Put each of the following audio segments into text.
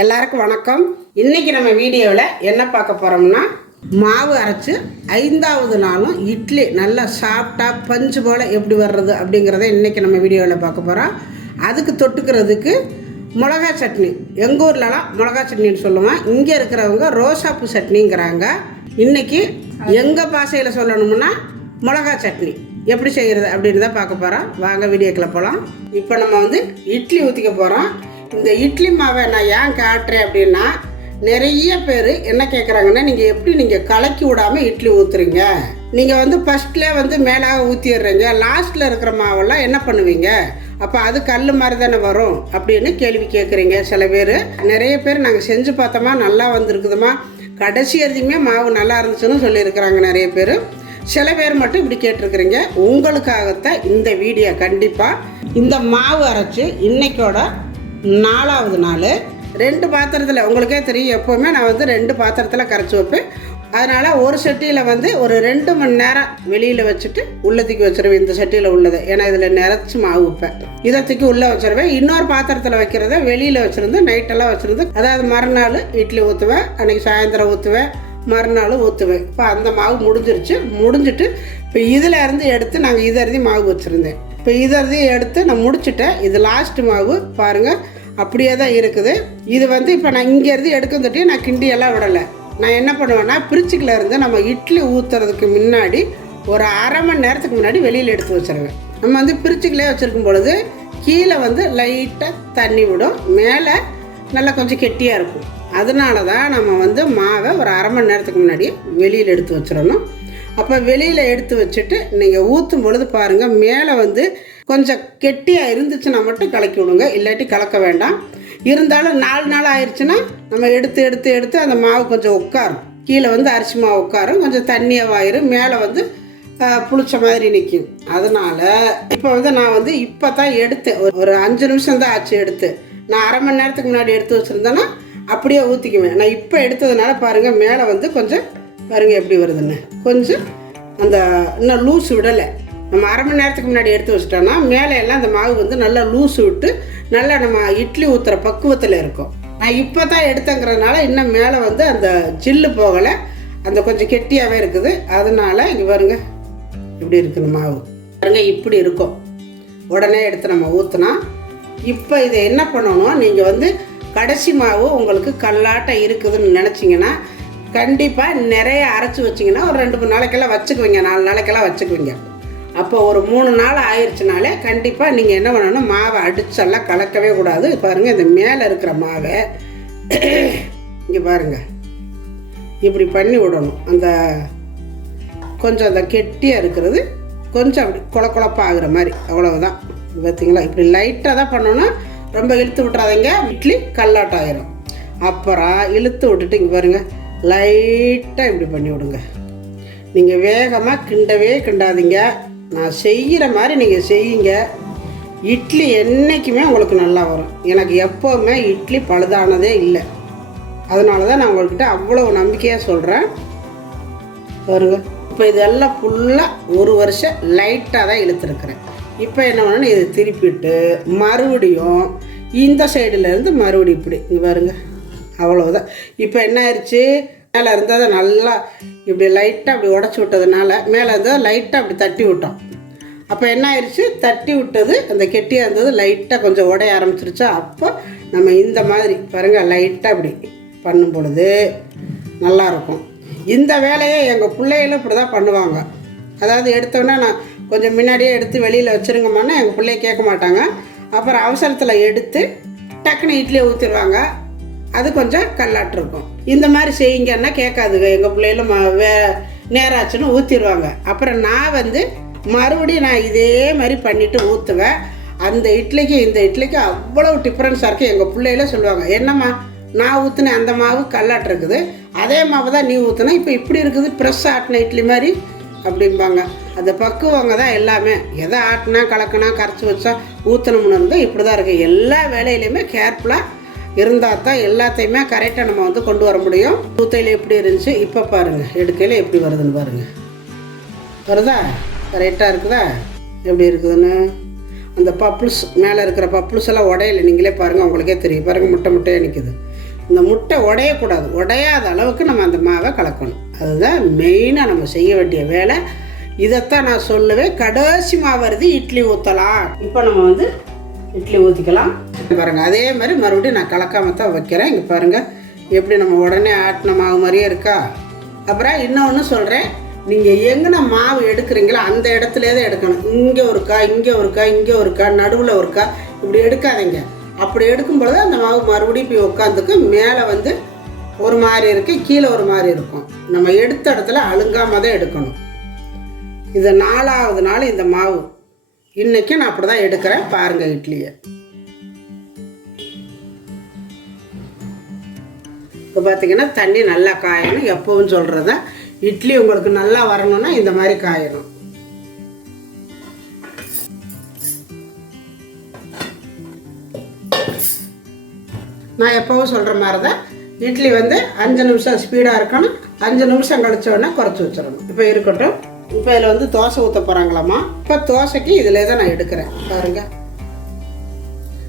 எல்லாருக்கும் வணக்கம். இன்னைக்கு நம்ம வீடியோவில் என்ன பார்க்க போகிறோம்னா, மாவு அரைச்சி 5வது நாளும் இட்லி நல்லா சாஃப்டாக பஞ்சு போல் எப்படி வர்றது அப்படிங்கிறத இன்றைக்கி நம்ம வீடியோவில் பார்க்க போகிறோம். அதுக்கு தொட்டுக்கிறதுக்கு மிளகா சட்னி, எங்கள் ஊர்லலாம் மிளகா சட்னின்னு சொல்லுவோம், இங்கே இருக்கிறவங்க ரோசாப்பூ சட்னிங்கிறாங்க. இன்றைக்கி எங்கள் பாஷையில் சொல்லணும்னா மிளகா சட்னி எப்படி செய்கிறது அப்படின்னு தான் பார்க்க போகிறோம். வாங்க வீடியோக்குள்ளே போகலாம். இப்போ நம்ம இட்லி ஊற்றிக்க போகிறோம். இந்த இட்லி மாவை நான் ஏன் காட்டுறேன் அப்படின்னா, நிறைய பேர் என்ன கேட்குறாங்கன்னா, நீங்கள் கலக்கி விடாமல் இட்லி ஊற்றுறீங்க, நீங்கள் ஃபஸ்ட்லேயே மேலே ஊற்றிடுறீங்க, லாஸ்ட்டில் இருக்கிற மாவெல்லாம் என்ன பண்ணுவீங்க, அப்போ அது கல் மாதிரி தானே வரும் அப்படின்னு கேள்வி கேட்குறீங்க சில பேர். நிறைய பேர் நாங்கள் செஞ்சு பார்த்தோமா, நல்லா வந்திருக்குதுமா, கடைசி எதுவுமே மாவு நல்லா இருந்துச்சுன்னு சொல்லியிருக்கிறாங்க நிறைய பேர். சில பேர் மட்டும் இப்படி கேட்டிருக்கிறீங்க. உங்களுக்காகத்தான் இந்த வீடியோ. கண்டிப்பாக இந்த மாவு அரைச்சி இன்னைக்கோட 4வது நாள் 2 பாத்திரத்தில், உங்களுக்கே தெரியும் எப்போவுமே நான் 2 பாத்திரத்தில் கரைச்சி வைப்பேன். அதனால் ஒரு சட்டியில் ஒரு 2 மணி நேரம் வெளியில் வச்சுட்டு உள்ளே தூக்கி வச்சுருவேன். இந்த சட்டியில் உள்ளதை, ஏன்னா இதில் நிறச்சி மாவு வைப்பேன், இதை தூக்கி உள்ளே வச்சுருவேன். இன்னொரு பாத்திரத்தில் வைக்கிறத வெளியில் வச்சுருந்து நைட்டெல்லாம் வச்சுருந்து, அதாவது மறுநாள் இட்லி ஊற்றுவேன், அன்றைக்கி சாயந்தரம் ஊற்றுவேன், மறுநாள் ஊற்றுவேன். இப்போ அந்த மாவு முடிஞ்சிட்டு இப்போ இதில் இருந்து எடுத்து நாங்கள் இதை மாவு வச்சுருந்தேன். இப்போ இதை எடுத்து நான் முடிச்சுட்டேன். இது லாஸ்ட்டு மாவு பாருங்கள், அப்படியே தான் இருக்குது. இது இப்போ நான் இங்கேருந்து எடுக்கிறதுட்டி நான் கிண்டியெல்லாம் விடலை. நான் என்ன பண்ணுவேன்னா, பிரிச்சுக்கில் இருந்து நம்ம இட்லி ஊற்றுறதுக்கு முன்னாடி ஒரு அரை மணி நேரத்துக்கு முன்னாடி வெளியில் எடுத்து வச்சுருவேன். நம்ம பிரிச்சுக்கிலே வச்சுருக்கும் பொழுது கீழே லைட்டாக தண்ணி விடும், மேலே நல்லா கொஞ்சம் கெட்டியாக இருக்கும். அதனால தான் நம்ம மாவை ஒரு அரை மணி நேரத்துக்கு முன்னாடி வெளியில் எடுத்து வச்சிடணும். அப்போ வெளியில் எடுத்து வச்சுட்டு நீங்கள் ஊற்றும் பொழுது பாருங்கள், மேலே கொஞ்சம் கெட்டியாக இருந்துச்சுன்னா மட்டும் கலக்கி விடுங்க, இல்லாட்டி கலக்க வேண்டாம். இருந்தாலும் 4 நாள் ஆயிடுச்சுன்னா நம்ம எடுத்து எடுத்து எடுத்து அந்த மாவு கொஞ்சம் உட்காரும், கீழே அரிசி மாவு உட்காரும், கொஞ்சம் தண்ணியாக ஆயிரும், மேலே புளிச்ச மாதிரி நிற்கும். அதனால் இப்போ நான் இப்போ தான் எடுத்தேன், ஒரு 5 நிமிஷம் தான் ஆச்சு எடுத்து. நான் அரை மணி நேரத்துக்கு முன்னாடி எடுத்து வச்சுருந்தேன்னா அப்படியே ஊற்றிக்குவேன். நான் இப்போ எடுத்ததுனால பாருங்கள், மேலே கொஞ்சம் பாருங்கள் எப்படி வருதுன்னு, கொஞ்சம் அந்த இன்னும் லூஸ் விடலை. நம்ம அரை மணி நேரத்துக்கு முன்னாடி எடுத்து வச்சிட்டோன்னா மேலே எல்லாம் அந்த மாவு நல்லா லூஸ் விட்டு நல்லா நம்ம இட்லி ஊற்றுற பக்குவத்தில் இருக்கும். நான் இப்போ தான் எடுத்தங்கிறதுனால இன்னும் மேலே அந்த ஜில்லு போகலை, அந்த கொஞ்சம் கெட்டியாகவே இருக்குது. அதனால் இங்கே பாருங்க இப்படி இருக்குது மாவு பாருங்க, இப்படி இருக்கும். உடனே எடுத்து நம்ம ஊற்றினா, இப்போ இதை என்ன பண்ணணும், நீங்கள் கடைசி மாவு உங்களுக்கு கல்லாட்டம் இருக்குதுன்னு நினச்சிங்கன்னா கண்டிப்பாக நிறைய அரைச்சி வச்சிங்கன்னா ஒரு 2-3 நாளைக்கெல்லாம் வச்சுக்குவீங்க, 4 நாளைக்கெல்லாம் வச்சுக்குவீங்க. அப்போ ஒரு 3 நாள் ஆயிடுச்சுனாலே கண்டிப்பாக நீங்கள் என்ன பண்ணணும், மாவை அடிச்செல்லாம் கலக்கவே கூடாது. பாருங்கள், இந்த மேலே இருக்கிற மாவை இங்கே பாருங்கள் இப்படி பண்ணி விடணும். அந்த கொஞ்சம் அந்த கெட்டியாக இருக்கிறது கொஞ்சம் அப்படி குழப்பாக ஆகுற மாதிரி, அவ்வளவுதான். பார்த்தீங்களா, இப்படி லைட்டாக தான் பண்ணணும், ரொம்ப இழுத்து விட்றாதீங்க, இட்லி கல்லாட்டம் ஆயிரும். அப்புறம் இழுத்து விட்டுட்டு இங்கே பாருங்கள், லைட்டாக இப்படி பண்ணி விடுங்க. நீங்கள் வேகமாக கிண்டாதீங்க, நான் செய்கிற மாதிரி நீங்கள் செய்யுங்க. இட்லி என்றைக்குமே உங்களுக்கு நல்லா வரும். எனக்கு எப்போவுமே இட்லி பழுதானதே இல்லை. அதனால தான் நான் உங்கள்கிட்ட அவ்வளோ நம்பிக்கையாக சொல்கிறேன். பாருங்க, இப்போ இதெல்லாம் ஃபுல்லாக 1 வருஷம் லைட்டாக தான் இழுத்துருக்குறேன். இப்போ என்ன பண்ணணும், இதை திருப்பிட்டு மறுபடியும் இந்த சைடுலேருந்து மறுபடியும் இப்படி இங்கே பாருங்க, அவ்வளோதான். இப்போ என்ன ஆயிடுச்சு, மேலே இருந்தால் தான் நல்லா இப்படி லைட்டாக அப்படி உடச்சி விட்டதுனால மேலே இருந்தால் லைட்டாக அப்படி தட்டி விட்டோம். அப்போ என்ன ஆயிடுச்சு, தட்டி விட்டது அந்த கெட்டியாக இருந்தது லைட்டாக கொஞ்சம் உடைய ஆரம்பிச்சிருச்சா. அப்போ நம்ம இந்த மாதிரி பாருங்கள் லைட்டாக இப்படி பண்ணும் பொழுது நல்லாயிருக்கும். இந்த வேலையை எங்கள் பிள்ளைகளும் இப்படி தான் பண்ணுவாங்க. அதாவது எடுத்தோன்னே நான் கொஞ்சம் முன்னாடியே எடுத்து வெளியில் வச்சுருங்கம்மான்னு எங்கள் பிள்ளைய கேட்க மாட்டாங்க. அப்புறம் அவசரத்தில் எடுத்து டக்குன்னு இட்லியை ஊற்றிடுவாங்க, அது கொஞ்சம் கல்லாட்டு இருக்கும். இந்த மாதிரி செய்யுங்கன்னா கேட்காதுங்க எங்கள் பிள்ளைகளும், நேராச்சுன்னு ஊற்றிடுவாங்க. அப்புறம் நான் மறுபடியும் நான் இதே மாதிரி பண்ணிவிட்டு ஊற்றுவேன். அந்த இட்லிக்கு இந்த இட்லிக்கு அவ்வளோ டிஃப்ரென்ஸாக இருக்குது. எங்கள் பிள்ளைகள சொல்லுவாங்க, என்னம்மா நான் ஊற்றுனேன் அந்த மாவு கல்லாட்டு இருக்குது, அதே மாவு தான் நீ ஊற்றுனா இப்போ இப்படி இருக்குது, ப்ரெஸ் ஆட்டின இட்லி மாதிரி அப்படிம்பாங்க. அந்த பக்குவங்க தான் எல்லாமே. எதை ஆட்டினா கலக்கினா கரைச்சி வச்சா ஊற்றணும்னு இருந்தால் இப்படி தான் இருக்குது. எல்லா வேலையிலையுமே கேர்ஃபுல்லாக இருந்தால் தான் எல்லாத்தையுமே கரெக்டாக நம்ம கொண்டு வர முடியும். ஊத்தையில் எப்படி இருந்துச்சு, இப்போ பாருங்கள் எடுக்கையில் எப்படி வருதுன்னு பாருங்கள். வருதா, கரெக்டாக இருக்குதா, எப்படி இருக்குதுன்னு. அந்த பப்புள்ஸ் மேலே இருக்கிற பப்புள்ஸ் எல்லாம் உடையில, நீங்களே பாருங்கள், உங்களுக்கே தெரியும். பாருங்கள், முட்டையாக நிற்குது. இந்த முட்டை உடையக்கூடாது. உடையாத அளவுக்கு நம்ம அந்த மாவை கலக்கணும். அதுதான் மெயினாக நம்ம செய்ய வேண்டிய வேலை. இதைத்தான் நான் சொல்லுவேன். கடைசி மாவு வருது, இட்லி ஊற்றலாம். இப்போ நம்ம வந்து இட்லி ஊற்றிக்கலாம். பாருங்கள், அதே மாதிரி மறுபடியும் நான் கலக்காம தான் வைக்கிறேன். இங்கே பாருங்கள் எப்படி நம்ம உடனே ஆட்டின மாவு மாதிரியே இருக்கா. அப்புறம் இன்னொன்று சொல்கிறேன், நீங்கள் எங்கே மாவு எடுக்கிறீங்களோ அந்த இடத்துலே தான் எடுக்கணும். இங்கே ஒரு கா, இங்கே ஒரு கா, இங்கே ஒரு கா, நடுவில் ஒரு கா, இப்படி எடுக்காதீங்க. அப்படி எடுக்கும்பொழுது அந்த மாவு மறுபடியும் போய் உட்காந்துக்கு மேலே வந்து ஒரு மாதிரி இருக்குது, கீழே ஒரு மாதிரி இருக்கும். நம்ம எடுத்த இடத்துல அழுங்காமல் தான் எடுக்கணும். இது 4வது நாள் இந்த மாவு. இன்றைக்கி நான் அப்படி தான் எடுக்கிறேன். பாருங்கள் இட்லியை. இப்போ பார்த்தீங்கன்னா தண்ணி நல்லா காயணும். எப்பவும் சொல்கிறத இட்லி உங்களுக்கு நல்லா வரணும்னா இந்த மாதிரி காயணும். நான் எப்பவும் சொல்கிற மாதிரி தான் இட்லி வந்து 5 நிமிஷம் ஸ்பீடாக இருக்கணும். 5 நிமிஷம் கழிச்சோடனே குறைச்சி வச்சிடணும். இப்போ இருக்கட்டும். இப்போ இதில் வந்து தோசை ஊற்ற போகிறாங்களாம்மா. இப்போ தோசைக்கு இதில் தான் நான் எடுக்கிறேன். பாருங்கள்,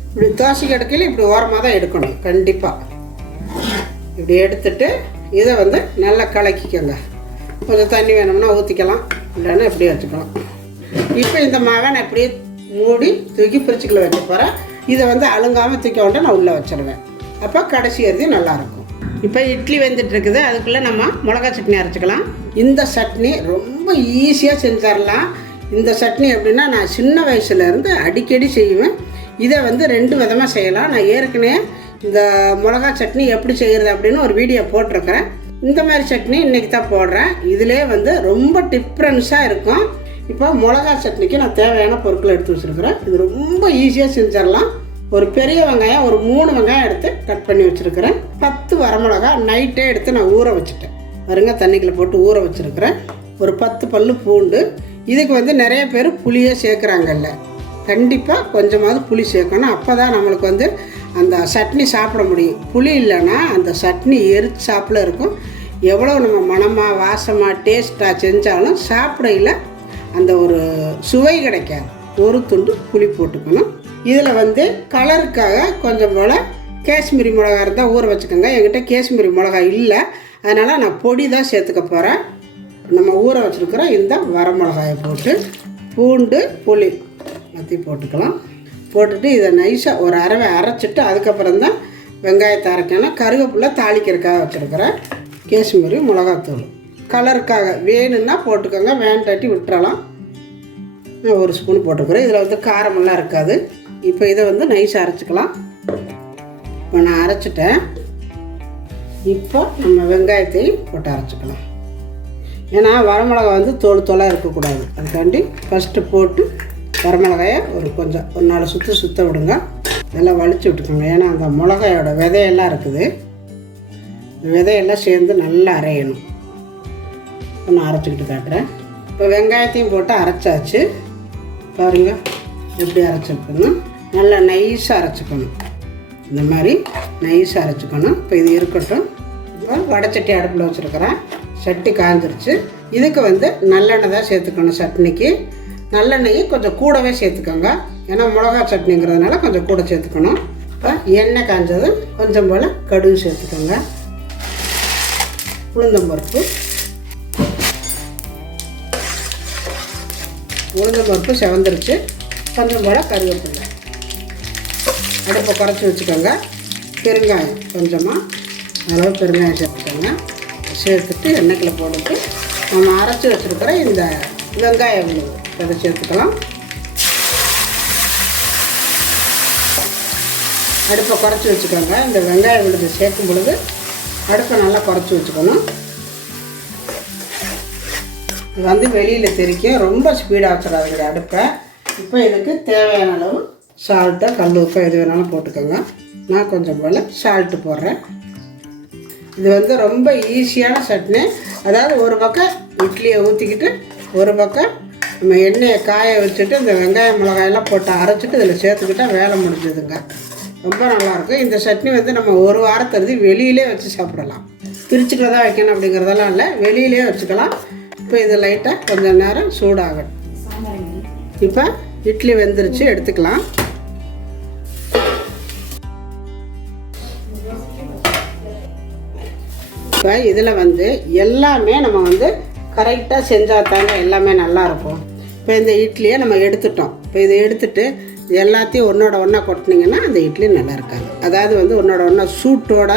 இப்படி தோசைக்கு எடுக்கல இப்படி ஓரமாக தான் எடுக்கணும் கண்டிப்பாக. இப்படி எடுத்துட்டு இதை வந்து நல்லா கலக்கிக்கோங்க. கொஞ்சம் தண்ணி வேணும்னா ஊற்றிக்கலாம், இல்லைன்னா இப்படி வச்சுக்கலாம். இப்போ இந்த மாவை நான் இப்படியே மூடி தூக்கி ஃப்ரிட்ஜுக்குள்ளே வச்சு போகிறேன். இதை வந்து அழுங்காமல் தூக்கி கொண்டு நான் உள்ளே வச்சிடுவேன். அப்போ கடைசி அறுதி நல்லாயிருக்கும். இப்போ இட்லி வெந்துட்டு இருக்குது. அதுக்குள்ளே நம்ம மிளகா சட்னி அரைச்சிக்கலாம். இந்த சட்னி ரொம்ப ஈஸியாக செஞ்சிடலாம். இந்த சட்னி எப்படின்னா நான் சின்ன வயசுலேருந்து அடிக்கடி செய்வேன். இதை வந்து 2 விதமாக செய்யலாம். நான் ஏற்கனவே இந்த மிளகா சட்னி எப்படி செய்கிறது அப்படின்னு ஒரு வீடியோ போட்டிருக்கிறேன். இந்த மாதிரி சட்னி இன்றைக்கி தான் போடுறேன். இதிலே வந்து ரொம்ப டிஃப்ரென்ஸாக இருக்கும். இப்போ மிளகா சட்னிக்கு நான் தேவையான பொருட்களை எடுத்து வச்சுருக்கிறேன். இது ரொம்ப ஈஸியாக செஞ்சிடலாம். ஒரு பெரிய வெங்காயம், ஒரு 3 வெங்காயம் எடுத்து கட் பண்ணி வச்சுருக்கிறேன். 10 வரமிளகா நைட்டே எடுத்து நான் ஊற வச்சுட்டேன். பாருங்க, தண்ணிக்குள்ளே போட்டு ஊற வச்சுருக்கிறேன். ஒரு 10 பல்லு பூண்டு. இதுக்கு வந்து நிறைய பேர் புளியே சேர்க்குறாங்கல்ல. கண்டிப்பாக கொஞ்சமாவது புளி சேர்க்கணும். அப்போ தான் நம்மளுக்கு வந்து அந்த சட்னி சாப்பிட முடியும். புளி இல்லைன்னா அந்த சட்னி எரிச்சாப்பில் இருக்கும். எவ்வளோ நம்ம மனமாக வாசமாக டேஸ்ட்டாக செஞ்சாலும் சாப்பிடையில் அந்த ஒரு சுவை கிடைக்காது. ஒரு துண்டு புளி போட்டுக்கணும். இதில் வந்து கலருக்காக கொஞ்சம் போல் காஷ்மீரி மிளகா இருந்தால் ஊற வச்சுக்கோங்க. என்கிட்ட காஷ்மீரி மிளகா இல்லை, அதனால் நான் பொடி தான் சேர்த்துக்க போகிறேன். நம்ம ஊற வச்சுருக்கிற இந்த வரமிளகாயை போட்டு பூண்டு புளி எல்லாத்தையும் போட்டுக்கலாம். போட்டுட்டு இதை நைஸாக ஒரு அரவை அரைச்சிட்டு அதுக்கப்புறம் தான் வெங்காயத்தை அரைக்கணும். கருவேப்பிலை தாளிக்கிறதுக்காக வச்சுருக்கிறேன். காஷ்மீரி மிளகாத்தூள் கலருக்காக வேணும்னா போட்டுக்கோங்க, வேண்டாட்டி விட்டுறலாம். நான் 1 ஸ்பூன் போட்டுக்கிறேன். இதில் வந்து காரமெல்லாம் இருக்காது. இப்போ இதை வந்து நைஸாக அரைச்சிக்கலாம். இப்போ நான் அரைச்சிட்டேன். இப்போ நம்ம வெங்காயத்தையும் போட்டு அரைச்சிக்கலாம். ஏன்னா வரமிளகா வந்து தோலாக இருக்கக்கூடாது. அதுக்காண்டி ஃபஸ்ட்டு போட்டு வரமிளகாயை ஒரு 4 சுற்ற விடுங்க. இதெல்லாம் வலிச்சு விட்டுக்கோங்க. ஏன்னா அந்த மிளகாயோட விதையெல்லாம் இருக்குது. விதையெல்லாம் சேர்ந்து நல்லா அரையணும். இப்போ நான் அரைச்சிக்கிட்டு காட்டுறேன். இப்போ வெங்காயத்தையும் போட்டு அரைச்சாச்சு. பாருங்கள் எப்படி அரைச்சிருக்கணும். நல்லா நைஸாக அரைச்சிக்கணும். இந்த மாதிரி நைஸாக அரைச்சிக்கணும். இப்போ இது இருக்கட்டும். இப்போ வடைச்சட்டி அடுப்பில் வச்சுருக்கிறேன். சட்டி காஞ்சிருச்சு. இதுக்கு வந்து நல்லெண்ணெய் தான் சேர்த்துக்கணும். சட்னிக்கு நல்லெண்ணெய் கொஞ்சம் கூடவே சேர்த்துக்கோங்க. ஏன்னா மிளகா சட்னிங்கிறதுனால கொஞ்சம் கூட சேர்த்துக்கணும். இப்போ எண்ணெய் காஞ்சது கொஞ்சம் போல் கடுகு சேர்த்துக்கோங்க. உளுந்தம்பருப்பு செவந்துருச்சு. கொஞ்சம் போல் கருவேப்பிலை. அடுப்பை குறைச்சி வச்சுக்கோங்க. பெருங்காயம் கொஞ்சமாக அளவு பெருங்காயம் சேர்த்துக்கோங்க. சேர்த்துட்டு எண்ணெய்க்குள்ள போட்டுட்டு நம்ம அரைச்சி வச்சுருக்கிற இந்த வெங்காயம் விழுது அதை சேர்த்துக்கலாம். அடுப்பை குறைச்சி வச்சுக்கோங்க. இந்த வெங்காயம் விழுது சேர்க்கும் பொழுது அடுப்பை நல்லா குறைச்சி வச்சுக்கணும். இது வந்து வெளியில் தெரிக்கும். ரொம்ப ஸ்பீடாக வச்சிடாதுங்க அடுப்பை. இப்போ இதுக்கு தேவையான அளவு சால்ட்டை கல் உப்பை எது வேணாலும் போட்டுக்கோங்க. நான் கொஞ்சம் போல் சால்ட்டு போடுறேன். இது வந்து ரொம்ப ஈஸியான சட்னி. அதாவது ஒரு பக்கம் இட்லியை ஊற்றிக்கிட்டு ஒரு பக்கம் நம்ம எண்ணெயை காய வச்சுட்டு இந்த வெங்காயம் மிளகாயெல்லாம் போட்டு அரைச்சிட்டு இதில் சேர்த்துக்கிட்டா வேலை முடிஞ்சதுங்க. ரொம்ப நல்லாயிருக்கும். இந்த சட்னி வந்து நம்ம ஒரு வாரத்தருதி வெளியிலே வச்சு சாப்பிடலாம். பிரிச்சுட்டு தான் வைக்கணும் அப்படிங்கிறதெல்லாம் இல்லை, வெளியிலே வச்சுக்கலாம். இப்போ இது லைட்டாக கொஞ்சம் நேரம் சூடாகட்டும். இப்போ இட்லி வெந்துருச்சு, எடுத்துக்கலாம். இப்போ இதில் வந்து எல்லாமே நம்ம வந்து கரெக்டாக செஞ்சால் தாங்க எல்லாமே நல்லாயிருக்கும். இப்போ இந்த இட்லியை நம்ம எடுத்துட்டோம். இப்போ இதை எடுத்துகிட்டு எல்லாத்தையும் ஒன்றோட ஒன்றா கொட்டினீங்கன்னா அந்த இட்லி நல்லா இருக்காது. அதாவது வந்து ஒன்றோட ஒன்றா சூட்டோட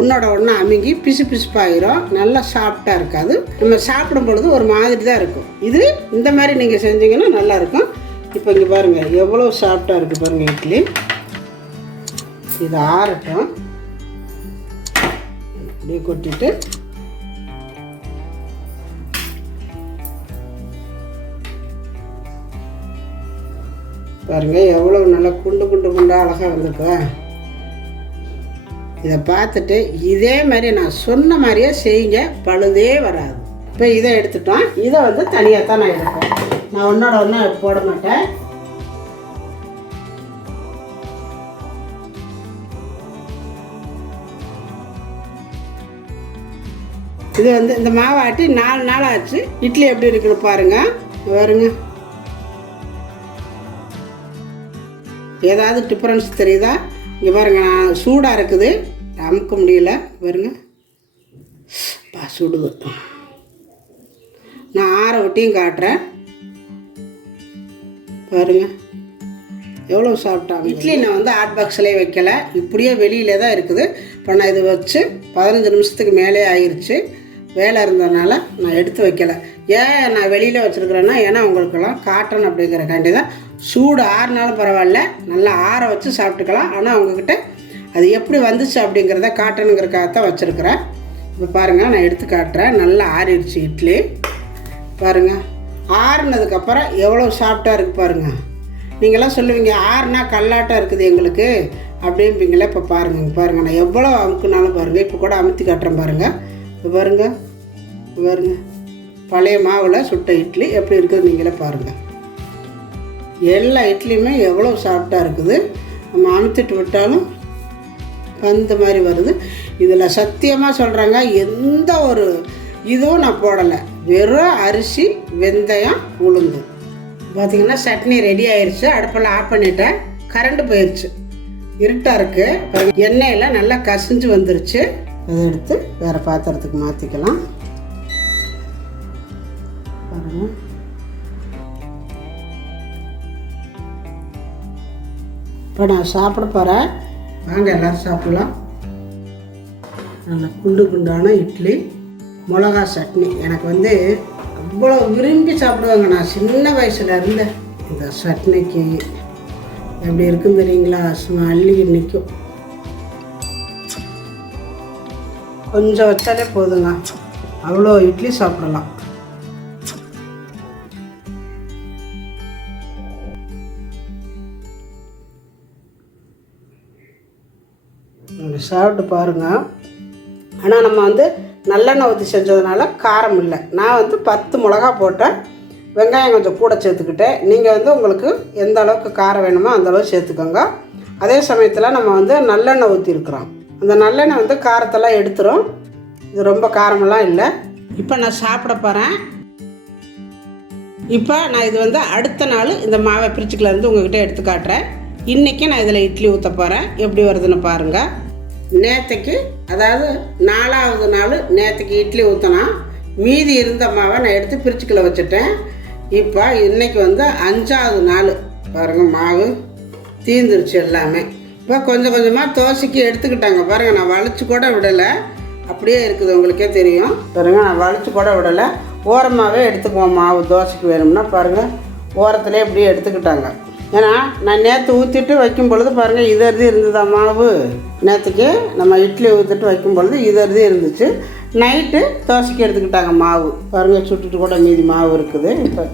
ஒன்றோட ஒன்றா அமுங்கி பிசு பிசுப்பாயிரும், நல்லா சாஃப்டாக இருக்காது. நம்ம சாப்பிடும் பொழுது ஒரு மாதிரி தான் இருக்கும். இது இந்த மாதிரி நீங்கள் செஞ்சீங்கன்னா நல்லாயிருக்கும். இப்போ இங்கே பாருங்கள் எவ்வளோ சாஃப்டாக இருக்குது பாருங்கள் இட்லி. இது ஆறட்டும். இப்படியே கொட்டிட்டு பாருங்கள் எவ்வளோ நல்லா குண்டு குண்டு குண்டாக அழகாக வந்திருக்கா. இதை பார்த்துட்டு இதே மாதிரி நான் சொன்ன மாதிரியே செய்யுங்க, பழுதே வராது. இப்போ இதை எடுத்துட்டோம். இதை வந்து தனியாக தான் நான் எடுப்பேன். நான் ஒன்றோட ஒன்றா போட மாட்டேன். இது வந்து இந்த மாவாட்டி 4 நாள் ஆச்சு. இட்லி எப்படி இருக்குன்னு பாருங்கள். பாருங்க ஏதாவது டிஃப்ரென்ஸ் தெரியுதா? இங்கே பாருங்க நான் சூடாக இருக்குது, அமுக்க முடியல. பாருங்க சுடுது. நான் ஆற ஒட்டியும் காட்டுறேன். பாருங்க எவ்வளோ சாப்பிட்டாங்க. இட்லி நான் வந்து ஹாட் பாக்ஸ்லேயே வைக்கலை, இப்படியே வெளியிலே தான் இருக்குது. இப்போ நான் இது வச்சு 15 நிமிஷத்துக்கு மேலே ஆயிடுச்சு. வேலை இருந்ததுனால நான் எடுத்து வைக்கலை. ஏன் நான் வெளியில் வச்சுருக்கிறேன்னா, ஏன்னா உங்களுக்கெல்லாம் காட்டன் அப்படிங்கிறக்காண்டி தான். சூடு ஆறுனாலும் பரவாயில்ல, நல்லா ஆற வச்சு சாப்பிட்டுக்கலாம். ஆனால் உங்ககிட்ட அது எப்படி வந்துச்சு அப்படிங்கிறத காட்டணுங்கிறக்காகத்தான் வச்சுருக்கிறேன். இப்போ பாருங்கள் நான் எடுத்து காட்டுறேன். நல்லா ஆறிடுச்சு இட்லி. பாருங்கள் ஆறுனதுக்கப்புறம் எவ்வளோ சாஃப்டாக இருக்குது பாருங்கள். நீங்களாம் சொல்லுவீங்க ஆறுனா கல்லாட்டம் இருக்குது எங்களுக்கு அப்படிம்பீங்களே. இப்போ பாருங்கள் நான் எவ்வளோ அமுக்குனாலும் பாருங்கள். இப்போ கூட அமுத்தி காட்டுறேன் பாருங்கள். இப்போ பாருங்கள் பழைய மாவில் சுட்ட இட்லி எப்படி இருக்குது நீங்களே பாருங்கள். எல்லா இட்லியுமே எவ்வளோ சாஃப்டாக இருக்குது. நம்ம அமுத்திட்டு விட்டாலும் அந்த மாதிரி வருது. இதில் சத்தியமாக சொல்கிறாங்க எந்த ஒரு இதுவும் நான் போடலை, வெறும் அரிசி வெந்தயம் உளுந்து. பார்த்திங்கன்னா சட்னி ரெடி ஆயிடுச்சு. அடுப்பில் ஆஃப் பண்ணிட்டேன். கரண்ட் போயிடுச்சு, இருட்டாக இருக்குது. எண்ணெயில் நல்லா கசிஞ்சு வந்துருச்சு. அதை எடுத்து வேறு பாத்திரத்துக்கு மாற்றிக்கலாம். பாருங்கள் இப்போ நான் சாப்பிட போகிறேன். வாங்க எல்லோரும் சாப்பிட்லாம். நல்லா குண்டு குண்டான இட்லி, மிளகா சட்னி. எனக்கு வந்து அவ்வளோ விரும்பி சாப்பிடுவாங்க. நான் சின்ன வயசில் இருந்த இந்த சட்னிக்கு எப்படி இருக்குன்னு தெரியுங்களா? சும்மா அள்ளி நிற்கும். கொஞ்சம் வச்சாலே போதுங்க, அவ்வளோ இட்லி சாப்பிடலாம். சாப்பிட்டு பாருங்கள். ஆனால் நம்ம வந்து நல்லெண்ணெய் ஊற்றி செஞ்சதுனால காரம் இல்லை. நான் வந்து 10 மிளகா போட்டேன், வெங்காயம் கொஞ்சம் கூட சேர்த்துக்கிட்டேன். நீங்கள் வந்து உங்களுக்கு எந்த அளவுக்கு காரம் வேணுமோ அந்த அளவுக்கு சேர்த்துக்கோங்க. அதே சமயத்தில் நம்ம வந்து நல்லெண்ணெய் ஊற்றிருக்கிறோம். அந்த நல்லெண்ணெய் வந்து காரத்தெல்லாம் எடுத்துரும். இது ரொம்ப காரமெல்லாம் இல்லை. இப்போ நான் சாப்பிட போகிறேன். இப்போ நான் இது வந்து அடுத்த நாள் இந்த மாவை பிரிச்சுக்கிலேருந்து உங்கள்கிட்ட எடுத்து காட்டுறேன். இன்றைக்கி நான் இதில் இட்லி ஊற்ற போகிறேன். எப்படி வருதுன்னு பாருங்கள். நேற்றுக்கு அதாவது 4வது நாள் நேற்றுக்கு இட்லி ஊற்றினா மீதி இருந்த மாவை நான் எடுத்து பிரிச்சுக்கில் வச்சுட்டேன். இப்போ இன்றைக்கி வந்து 5வது நாள் பாருங்கள். மாவு தீந்துருச்சு எல்லாமே. இப்போ கொஞ்சம் கொஞ்சமாக தோசைக்கு எடுத்துக்கிட்டாங்க பாருங்கள். நான் வலிச்சு கூட விடலை, அப்படியே இருக்குது, உங்களுக்கே தெரியும் பாருங்கள். நான் வலிச்சு கூட விடலை, ஓரமாகவே எடுத்துக்குவோம். மாவு தோசைக்கு வேணும்னா பாருங்கள் ஓரத்துலேயே அப்படியே எடுத்துக்கிட்டாங்க. ஏன்னா நான் நேற்று ஊற்றிட்டு வைக்கும் பொழுது பாருங்கள் இதறுதி இருந்ததா மாவு. நேற்றுக்கு நம்ம இட்லி ஊற்றிட்டு வைக்கும் பொழுது இதறுதி இருந்துச்சு. நைட்டு தோசைக்கு எடுத்துக்கிட்டாங்க மாவு பாருங்கள். சுட்டுட்டு கூட மீதி மாவு இருக்குது. இப்போ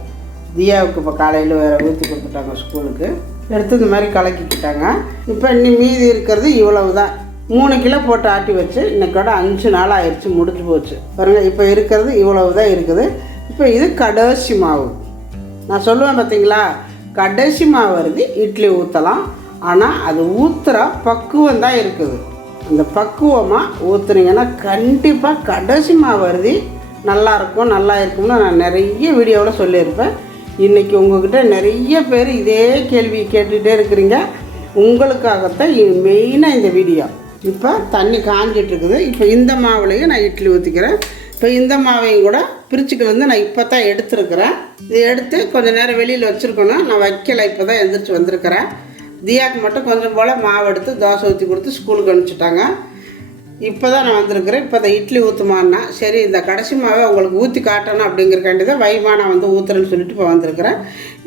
தியாவுக்கு இப்போ காலையில் வேறு ஊற்றி கொடுத்துட்டாங்க ஸ்கூலுக்கு. எடுத்து இந்த மாதிரி கலக்கிக்கிட்டாங்க. இப்போ இன்னி மீதி இருக்கிறது இவ்வளவு தான். 3 கிலோ போட்டு ஆட்டி வச்சு இன்றைக்கோட 5 நாள் ஆயிடுச்சு, முடிஞ்சு போச்சு பாருங்கள். இப்போ இருக்கிறது இவ்வளவு தான் இருக்குது. இப்போ இது கடைசி மாவு. நான் சொல்லுவேன் பார்த்தீங்களா, கடைசி மாவு வருது இட்லி ஊற்றலாம். ஆனால் அது ஊற்றுற பக்குவம் தான் இருக்குது. அந்த பக்குவமாக ஊற்றுனீங்கன்னா கண்டிப்பாக கடைசி மாவு வருது நல்லாயிருக்கும். நல்லா இருக்கும்னு நான் நிறைய வீடியோவில் சொல்லியிருப்பேன். இன்றைக்கி உங்கள்கிட்ட நிறைய பேர் இதே கேள்வி கேட்டுகிட்டே இருக்கிறீங்க. உங்களுக்காகத்தான் மெயினாக இந்த வீடியோ. இப்போ தண்ணி காஞ்சிட்டு இருக்குது. இப்போ இந்த மாவுலையும் நான் இட்லி ஊற்றிக்கிறேன். இப்போ இந்த மாவையும் கூட பிரிச்சுக்கிலேருந்து நான் இப்போ தான் எடுத்துருக்கிறேன். இதை எடுத்து கொஞ்சம் நேரம் வெளியில் வச்சுருக்கணும். நான் வைக்கலை, இப்போ தான் எழுந்திரிச்சு வந்திருக்கிறேன். தியாக்கு மட்டும் கொஞ்சம் போல் மாவு எடுத்து தோசை ஊற்றி கொடுத்து ஸ்கூலுக்கு அனுப்பிச்சிட்டாங்க. இப்போ தான் நான் வந்திருக்கிறேன். இப்போ இந்த இட்லி ஊற்றுமான்னா சரி இந்த கடைசி மாவை உங்களுக்கு ஊற்றி காட்டணும் அப்படிங்கிறக்காண்டி தான் வைமா நான் வந்து ஊற்றுறேன்னு சொல்லிட்டு இப்போ வந்திருக்கிறேன்.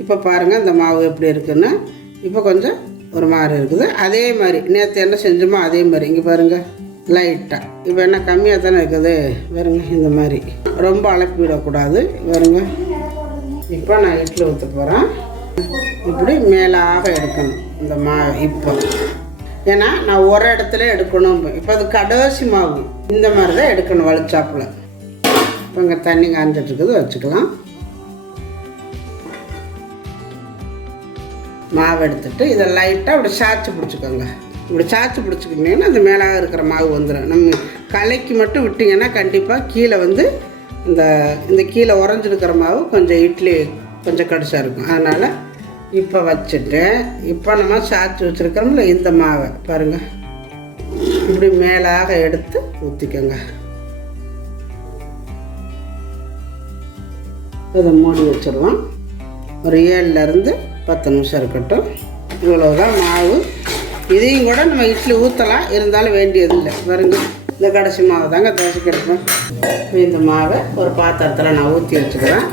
இப்போ பாருங்கள் இந்த மாவு எப்படி இருக்குன்னு. இப்போ கொஞ்சம் ஒரு மாதிரி இருக்குது. அதே மாதிரி நேற்று என்ன செஞ்சோமோ அதே மாதிரி இங்கே பாருங்கள் லைட்டாக. இப்போ என்ன கம்மியாக தானே இருக்குது பாருங்க. இந்த மாதிரி ரொம்ப அழைப்பு விடக்கூடாது பாருங்க. இப்போ நான் இட்லி ஊற்ற போகிறேன். இப்படி மேலாக எடுக்கணும் இந்த மாவு. இப்போ ஏன்னா நான் ஒரு இடத்துல எடுக்கணும். இப்போ அது கடைசி மாவு இந்த மாதிரி தான் எடுக்கணும் வலிச்சாப்பில். இப்போ இங்கே தண்ணி காஞ்சிட்ருக்குது வச்சுக்கலாம். மாவு எடுத்துட்டு இதை லைட்டாக இப்படி சாய்ச்சி பிடிச்சிக்கோங்க. இப்படி சாய்ச்சி பிடிச்சிக்கிட்டிங்கன்னா அந்த மேலாக இருக்கிற மாவு வந்துடும். நம்ம கலைக்கு மட்டும் விட்டிங்கன்னா கண்டிப்பாக கீழே வந்து இந்த கீழே உறைஞ்சிருக்கிற மாவு கொஞ்சம் இட்லி கொஞ்சம் கடிசாக இருக்கும். அதனால் இப்போ வச்சுட்டு இப்போ நம்ம சாய்ச்சி வச்சுருக்கிறோம்ல இந்த மாவை பாருங்கள் இப்படி மேலாக எடுத்து ஊற்றிக்கோங்க. இதை மூடி வச்சிடலாம். ஒரு 7லேருந்து 10 நிமிஷம் இருக்கட்டும். இவ்வளோதான் மாவு. இதையும் கூட நம்ம இட்லி ஊற்றலாம், இருந்தாலும் வேண்டியதில்லை. பாருங்க இந்த கடைசி மாவு தாங்க தோசைக்கு எடுப்பேன். இந்த மாவை ஒரு பாத்திரத்தில் நான் ஊற்றி வச்சுக்கிறேன்.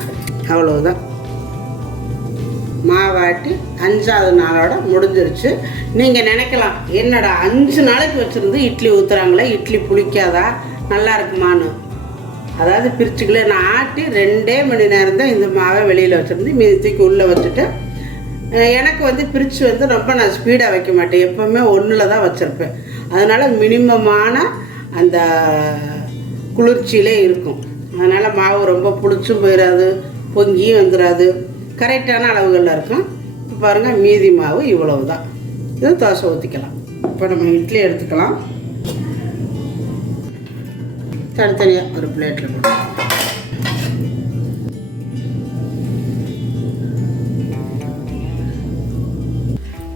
அவ்வளோதான். மாவாட்டி 5ஆவது நாளோட முடிஞ்சிருச்சு. நீங்கள் நினைக்கலாம் என்னடா 5 நாளைக்கு வச்சுருந்து இட்லி ஊற்றுறாங்களே, இட்லி புளிக்காதா, நல்லா இருக்குமான்னு. அதாவது பிரிச்சுக்கல நான் ஆட்டி 2 மணி நேரம் தான் இந்த மாவை வெளியில் வச்சுருந்து மீதி தூக்கி உள்ளே வச்சுட்டு எனக்கு வந்து பிரித்து வந்து ரொம்ப நான் ஸ்பீடாக வைக்க மாட்டேன். எப்போவுமே 1ல் தான் வச்சுருப்பேன். அதனால் மினிமமான அந்த குளிர்ச்சியிலே இருக்கும். அதனால் மாவு ரொம்ப புளிச்சும் போயிடாது, பொங்கியும் வந்துடாது, கரெக்டான அளவுகளில் இருக்கும். இப்போ பாருங்கள் மீதி மாவு இவ்வளவு தான். இது தோசை ஊற்றிக்கலாம். இப்போ நம்ம இட்லி எடுத்துக்கலாம். தனித்தனியாக ஒரு பிளேட்டில் போட்டு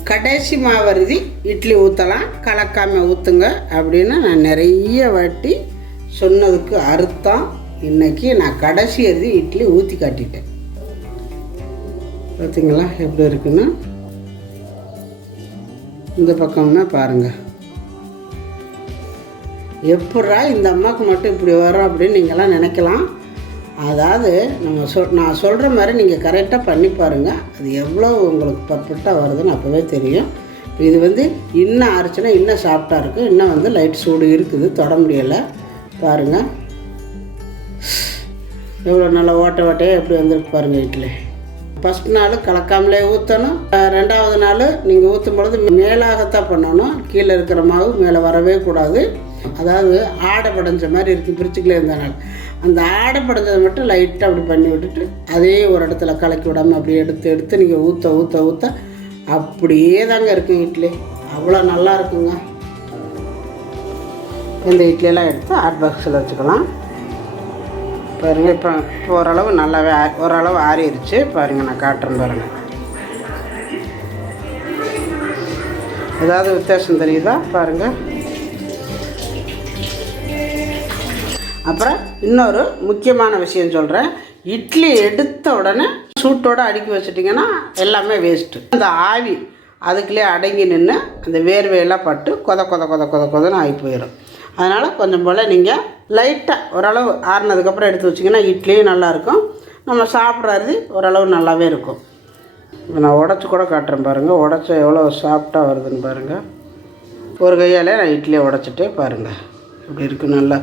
கடைசி மாவருதி இட்லி ஊற்றலாம், கலக்காமல் ஊற்றுங்க அப்படின்னு நான் நிறைய வாட்டி சொன்னதுக்கு அர்த்தம் இன்றைக்கி நான் கடைசி அருதி இட்லி ஊற்றி காட்டிட்டேன். பார்த்தீங்களா எப்படி இருக்குன்னு. இந்த பக்கம்னா பாருங்கள் எப்படா இந்த அம்மாவுக்கு மட்டும் இப்படி வரும் அப்படின்னு நீங்கள்லாம் நினைக்கலாம். அதாவது நான் சொல்கிற மாதிரி நீங்கள் கரெக்டாக பண்ணி பாருங்கள். அது எவ்வளோ உங்களுக்கு பர்ஃபெக்டாக வருதுன்னு அப்போவே தெரியும். இது வந்து இன்னும் ஆரிச்சுன்னா இன்னும் சாஃப்டாக இருக்குது. இன்னும் வந்து லைட் சூடு இருக்குது, தொட முடியலை. பாருங்கள் எவ்வளோ நல்லா ஓட்டையாக எப்படி வந்துருக்கு பாருங்கள் இட்லி. ஃபஸ்ட் நாள் கலக்காமலே ஊற்றணும். 2ஆவது நாள் நீங்கள் ஊற்றும் பொழுது மேலாகத்தான் பண்ணணும். கீழே இருக்கிற மாவு மேலே வரவே கூடாது. அதாவது ஆடை படைஞ்ச மாதிரி இருக்குது பிரிச்சுக்கலே இருந்தனால. அந்த ஆடை படைஞ்சதை மட்டும் லைட்டாக அப்படி பண்ணி விட்டுட்டு அதே ஒரு இடத்துல கலக்கி விடாமல் அப்படி எடுத்து நீங்கள் ஊற்ற அப்படியே தாங்க இருக்குது இட்லி. அவ்வளோ நல்லா இருக்குங்க. இந்த இட்லியெல்லாம் எடுத்து ஹாட் பாக்ஸில் வச்சுக்கலாம். பாருங்கள் இப்போ ஓரளவு நல்லாவே ஓரளவு ஆறிடுச்சு. பாருங்கள் நான் காட்டுறேன் பாருங்கள். ஏதாவது வித்தியாசம் தெரியுதா பாருங்கள். அப்புறம் இன்னொரு முக்கியமான விஷயம் சொல்கிறேன். இட்லி எடுத்த உடனே சூட்டோடு அடுக்கி வச்சிட்டிங்கன்னா எல்லாமே வேஸ்ட்டு. அந்த ஆவி அதுக்குள்ளே அடங்கி நின்று அந்த வேர்வையெல்லாம் பட்டு கொதன்னு ஆகி போயிடும். அதனால் கொஞ்சம் போல் நீங்கள் லைட்டாக ஓரளவு ஆறுனதுக்கப்புறம் எடுத்து வச்சிங்கன்னா இட்லியும் நல்லாயிருக்கும். நம்ம சாப்பிட்றது ஓரளவு நல்லாவே இருக்கும். இப்போ நான் உடச்சி கூட காட்டுறேன் பாருங்கள். உடச்ச எவ்வளோ சாஃப்டாக வருதுன்னு பாருங்கள். ஒரு கையால் நான் இட்லியை உடச்சிட்டே பாருங்கள் இப்படி இருக்குது நல்லா.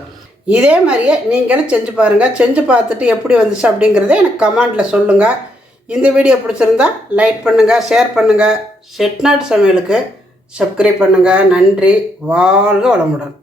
இதே மாதிரியே நீங்களும் செஞ்சு பாருங்கள். செஞ்சு பார்த்துட்டு எப்படி வந்துச்சு அப்படிங்கிறத எனக்கு கமெண்டில் சொல்லுங்கள். இந்த வீடியோ பிடிச்சிருந்தா லைக் பண்ணுங்கள், ஷேர் பண்ணுங்கள். செட்டிநாடு சமையலுக்கு சப்ஸ்கிரைப் பண்ணுங்கள். நன்றி. வாழ்க வளமுடன்.